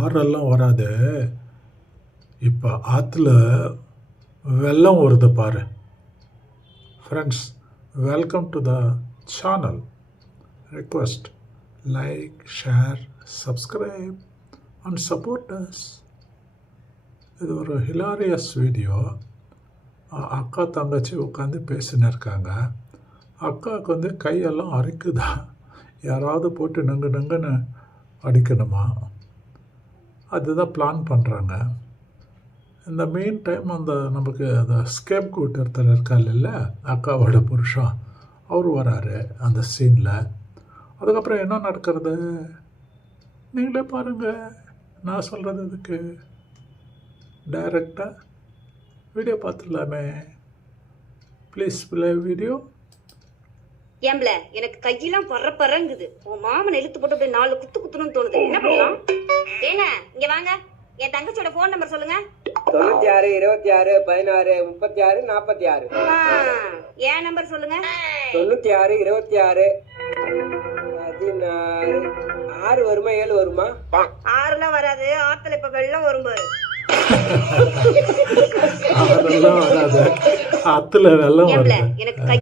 ஆறெல்லாம் வராது. இப்போ ஆற்றுல வெள்ளம் வருது பாரு. Friends, welcome to the channel. Request, like, share, subscribe and support us. இது ஒரு ஹிலாரியஸ் வீடியோ. அக்கா தங்கச்சி உட்காந்து பேசின்னு இருக்காங்க. அக்காவுக்கு வந்து கையெல்லாம் அரிக்குதா, யாராவது போட்டு நங்குன்னு அடிக்கணுமா, அதுதான் பிளான் பண்ணுறாங்க. இந்த மெயின் டைம் நமக்கு அந்த ஸ்கேப் கூட் ஒருத்தர் இருக்கார் இல்லை, அக்காவோட புருஷன், அவர் வராரு அந்த சீனில். அதுக்கப்புறம் என்ன நடக்கிறது நீங்களே பாருங்கள். நான் சொல்கிறது இதுக்கு டைரெக்டாக வீடியோ பார்த்துடலாமே. Please play video. ஏம்பல எனக்கு கையெல்லாம் பறங்குது. உன் மாமன் இழுத்து போட்டு அப்படியே 4 குத்துணும்னு தோணுது. என்ன பண்ணலாம்? ஏங்க இங்க வாங்க, என் தங்கச்சியோட போன் நம்பர் சொல்லுங்க. 96 26 16 36 46. என் நம்பர் சொல்லுங்க. 96 26 16 6 வருமா 7 வருமா? 6லாம் வராது. ஆத்துல இப்ப வெள்ளம் வரும் பாரு. 6எல்லாம் வராது, ஆற்றுல வெள்ளம் வருது. எனக்கு